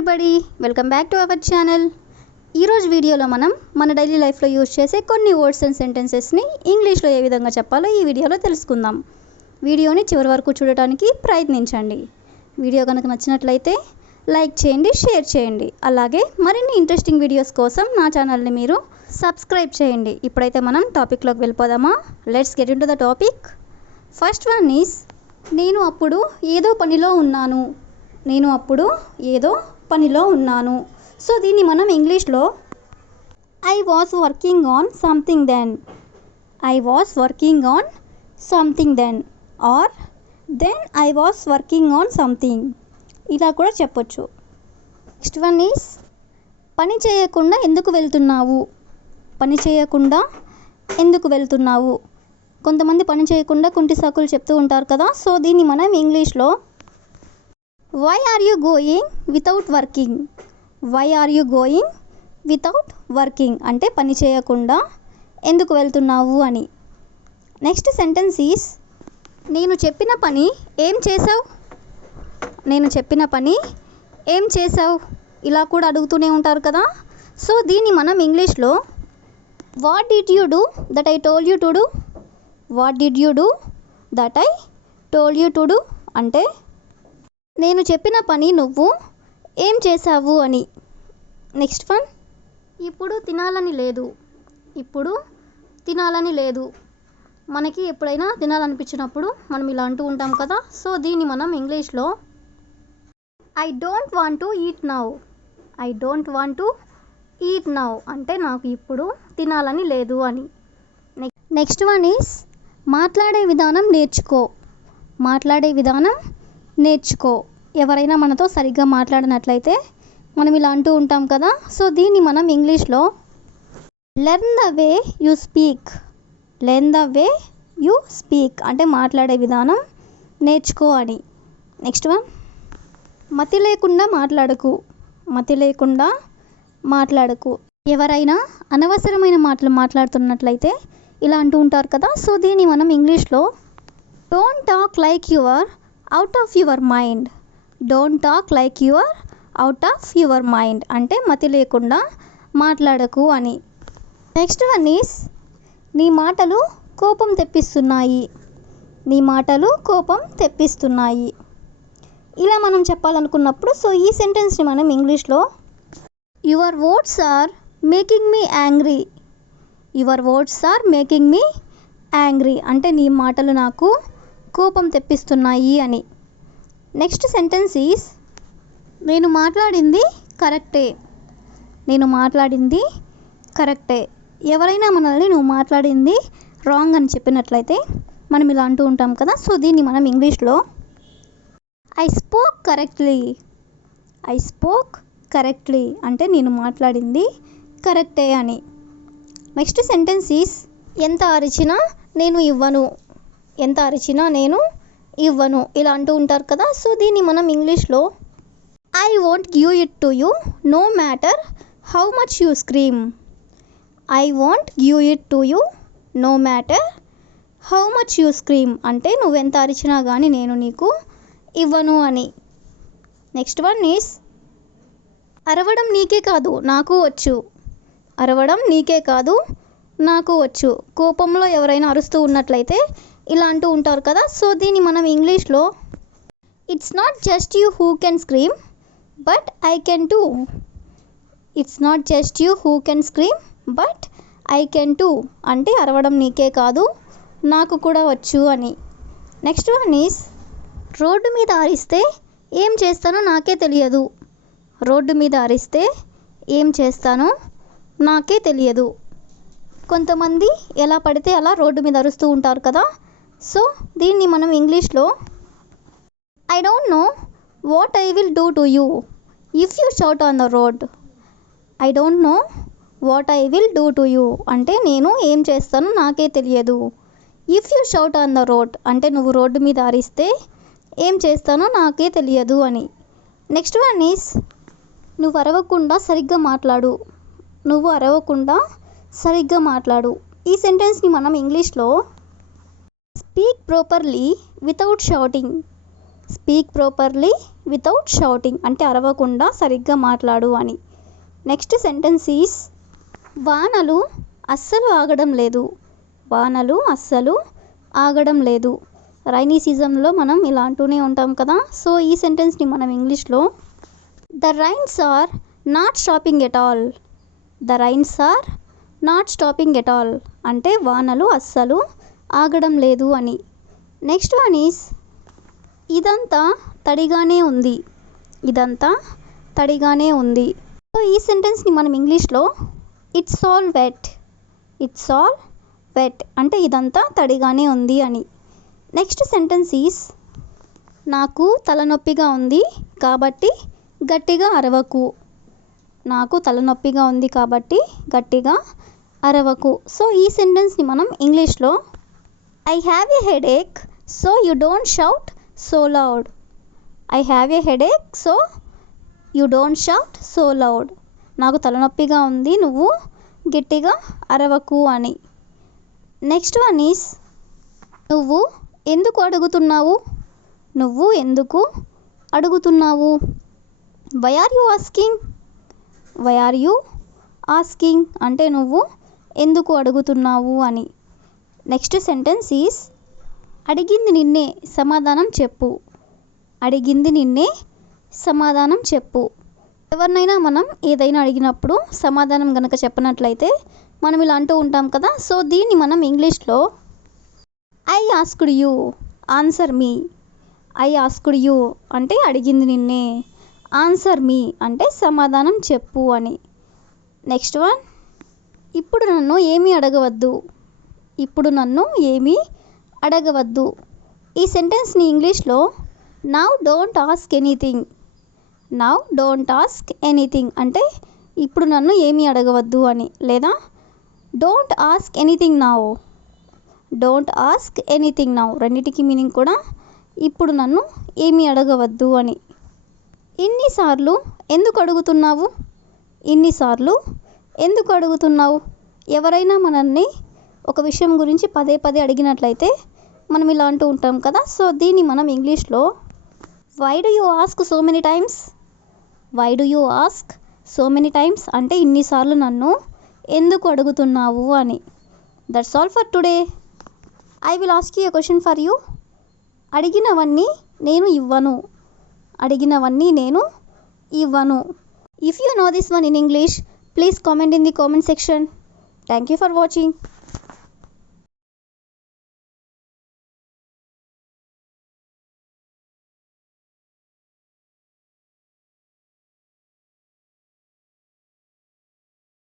Everybody, welcome back to our channel. ఈరోజు వీడియోలో మనం మన డైలీ లైఫ్లో యూజ్ చేసే కొన్ని వర్డ్స్ అండ్ సెంటెన్సెస్ని ఇంగ్లీష్లో ఏ విధంగా చెప్పాలో ఈ వీడియోలో తెలుసుకుందాం. వీడియోని చివరి వరకు చూడటానికి ప్రయత్నించండి. వీడియో కనుక నచ్చినట్లయితే లైక్ చేయండి, షేర్ చేయండి. అలాగే మరిన్ని ఇంట్రెస్టింగ్ వీడియోస్ కోసం నా ఛానల్ని మీరు సబ్స్క్రైబ్ చేయండి. ఇప్పుడైతే మనం టాపిక్లోకి వెళ్ళిపోదామా? Let's get in to the topic. First one is నేను అప్పుడు ఏదో పనిలో ఉన్నాను. నేను అప్పుడు ఏదో పనిలో ఉన్నాను. సో దీన్ని మనం ఇంగ్లీష్లో I was working on something then, I was working on something then, or then I was working on something, ఇలా కూడా చెప్పొచ్చు. నెక్స్ట్ వన్ ఈస్ పని చేయకుండా ఎందుకు వెళ్తున్నావు. పని చేయకుండా ఎందుకు వెళ్తున్నావు. కొంతమంది పని చేయకుండా కుంటి సాకులు చెప్తూ ఉంటారు కదా. సో దీన్ని మనం ఇంగ్లీష్లో why are you going without working, why are you going without working అంటే పని చేయకుండా ఎందుకు వెళ్తున్నావు అని. నెక్స్ట్ సెంటెన్స్ ఈస్ నేను చెప్పిన పని ఏం చేసావు. నేను చెప్పిన పని ఏం చేసావు, ఇలా కూడా అడుగుతూనే ఉంటారు కదా. సో దీన్ని మనం ఇంగ్లీష్లో what did you do that I told you to do, what did you do that I told you to do అంటే నేను చెప్పిన పని నువ్వు ఏం చేసావు అని. నెక్స్ట్ వన్ ఇప్పుడు తినాలని లేదు, ఇప్పుడు తినాలని లేదు. మనకి ఎప్పుడైనా తినాలనిపించినప్పుడు మనం ఇలా అంటూ ఉంటాం కదా. సో దీన్ని మనం ఇంగ్లీష్లో I don't want to eat now, I don't want to eat now అంటే నాకు ఇప్పుడు తినాలని లేదు అని. నెక్స్ట్ వన్ ఈస్ మాట్లాడే విధానం నేర్చుకో, మాట్లాడే విధానం నేర్చుకో. ఎవరైనా మనతో సరిగ్గా మాట్లాడినట్లయితే మనం ఇలా అంటూ ఉంటాం కదా. సో దీన్ని మనం ఇంగ్లీష్లో learn the way you speak, learn the way you speak అంటే మాట్లాడే విధానం నేర్చుకో అని. నెక్స్ట్ వన్ మతి లేకుండా మాట్లాడకు, మతి లేకుండా మాట్లాడకు. ఎవరైనా అనవసరమైన మాటలు మాట్లాడుతున్నట్లయితే ఇలా అంటూ ఉంటారు కదా. సో దీన్ని మనం ఇంగ్లీష్లో don't talk like your out of your mind, don't talk like your out of your mind అంటే మతి లేకుండా మాట్లాడకు అని. నెక్స్ట్ వన్ ఈస్ నీ మాటలు కోపం తెప్పిస్తున్నాయి, నీ మాటలు కోపం తెప్పిస్తున్నాయి, ఇలా మనం చెప్పాలనుకున్నప్పుడు సో ఈ సెంటెన్స్ని మనం ఇంగ్లీష్లో your words are making me angry, your words are making me angry అంటే నీ మాటలు నాకు కోపం తెప్పిస్తున్నాయి అని. నెక్స్ట్ సెంటెన్స్ ఈస్ నేను మాట్లాడింది కరెక్టే, నేను మాట్లాడింది కరెక్టే. ఎవరైనా మనల్ని నువ్వు మాట్లాడింది రాంగ్ అని చెప్పినట్లయితే మనం ఇలా అంటూ ఉంటాం కదా. సో దీన్ని మనం ఇంగ్లీష్లో I spoke correctly, I spoke correctly అంటే నేను మాట్లాడింది కరెక్టే అని. నెక్స్ట్ సెంటెన్స్ ఈస్ ఎంత అరిచినా నేను ఇవ్వను, ఎంత అరిచినా నేను ఇవ్వను, ఇలా అంటూ ఉంటారు కదా. సో దీన్ని మనం ఇంగ్లీష్లో I won't give it to you no matter how much you scream, I won't give it to you no matter how much you scream అంటే నువ్వెంత అరిచినా కానీ నేను నీకు ఇవ్వను అని. నెక్స్ట్ వన్ ఈస్ అరవడం నీకే కాదు నాకు వచ్చు, అరవడం నీకే కాదు నాకు వచ్చు. కోపంలో ఎవరైనా అరుస్తూ ఉన్నట్లయితే ఇలా అంటూ ఉంటారు కదా. సో దీన్ని మనం ఇంగ్లీష్లో it's not just you who can scream but I can too, it's not just you who can scream but I can too అంటే అరవడం నీకే కాదు నాకు కూడా వచ్చు అని. నెక్స్ట్ వన్ ఈస్ రోడ్డు మీద అరిస్తే ఏం చేస్తానో నాకే తెలియదు, రోడ్డు మీద అరిస్తే ఏం చేస్తానో నాకే తెలియదు. కొంతమంది ఎలా పడితే అలా రోడ్డు మీద అరుస్తూ ఉంటారు కదా. సో దీన్ని మనం ఇంగ్లీష్లో I don't know what I will do to you if you shout on the road, I don't know what I will do to you అంటే నేను ఏం చేస్తానో నాకే తెలియదు. If you shout on the road అంటే నువ్వు రోడ్డు మీద అరిస్తే ఏం చేస్తానో నాకే తెలియదు అని. నెక్స్ట్ వన్ ఈస్ నువ్వు అరవకుండా సరిగ్గా మాట్లాడు, నువ్వు అరవకుండా సరిగ్గా మాట్లాడు. ఈ సెంటెన్స్ని మనం ఇంగ్లీష్లో speak properly without shouting, speak properly without shouting అంటే అరవకుండా సరిగ్గా మాట్లాడు అని. నెక్స్ట్ సెంటెన్స్ ఈస్ వానలు అస్సలు ఆగడం లేదు. వానలు అస్సలు ఆగడం లేదు. రైనీ సీజన్లో మనం ఇలా అంటూనే ఉంటాం కదా. సో ఈ సెంటెన్స్ని మనం ఇంగ్లీష్లో the rains are not stopping at all. The rains are not stopping at all అంటే వానలు అస్సలు ఆగడం లేదు అని. నెక్స్ట్ వన్ ఈస్ ఇదంతా తడిగానే ఉంది. ఇదంతా తడిగానే ఉంది. సో ఈ సెంటెన్స్ని మనం ఇంగ్లీష్లో it's all wet. It's all wet అంటే ఇదంతా తడిగానే ఉంది అని. నెక్స్ట్ సెంటెన్స్ ఈస్ నాకు తలనొప్పిగా ఉంది కాబట్టి గట్టిగా అరవకు. నాకు తలనొప్పిగా ఉంది కాబట్టి గట్టిగా అరవకు. సో ఈ సెంటెన్స్ని మనం ఇంగ్లీష్లో I have a headache so you don't shout so loud. I have a headache so you don't shout so loud. నాకు తలనొప్పిగా ఉంది, నువ్వు గట్టిగా అరవకు అని. నెక్స్ట్ వన్ ఈస్ నువ్వు ఎందుకు అడుగుతున్నావు. నువ్వు ఎందుకు అడుగుతున్నావు. Why are you asking. Why are you asking అంటే నువ్వు ఎందుకు అడుగుతున్నావు అని. నెక్స్ట్ సెంటెన్స్ ఈస్ అడిగింది నిన్నే సమాధానం చెప్పు. అడిగింది నిన్నే సమాధానం చెప్పు. ఎవరినైనా మనం ఏదైనా అడిగినప్పుడు సమాధానం గనక చెప్పనట్లయితే మనం ఇలా అంటూ ఉంటాం కదా. సో దీన్ని మనం ఇంగ్లీష్లో I asked you answer me. I asked you అంటే అడిగింది నిన్నే, ఆన్సర్ మీ అంటే సమాధానం చెప్పు అని. నెక్స్ట్ వన్ ఇప్పుడు నన్ను ఏమీ అడగవద్దు. ఇప్పుడు నన్ను ఏమీ అడగవద్దు. ఈ సెంటెన్స్ని ఇంగ్లీష్లో now don't ask anything. Now don't ask anything అంటే ఇప్పుడు నన్ను ఏమీ అడగవద్దు అని. లేదా don't ask anything now. Don't ask anything now రెండిటికి మీనింగ్ కూడా ఇప్పుడు నన్ను ఏమీ అడగవద్దు అని. ఇన్నిసార్లు ఎందుకు అడుగుతున్నావు. ఇన్నిసార్లు ఎందుకు అడుగుతున్నావు. ఎవరైనా మనల్ని ఒక విషయం గురించి పదే పదే అడిగినట్లయితే మనం ఇలా అంటూ ఉంటాం కదా. సో దీన్ని మనం ఇంగ్లీష్లో why do you ask so many times. Why do you ask so many times అంటే ఇన్నిసార్లు నన్ను ఎందుకు అడుగుతున్నావు అని. That's all for today. I will ask you a question for you. అడిగినవన్నీ నేను ఇవ్వను. అడిగినవన్నీ నేను ఇవ్వను. If you know this one in English please comment in the comment section. Thank you for watching.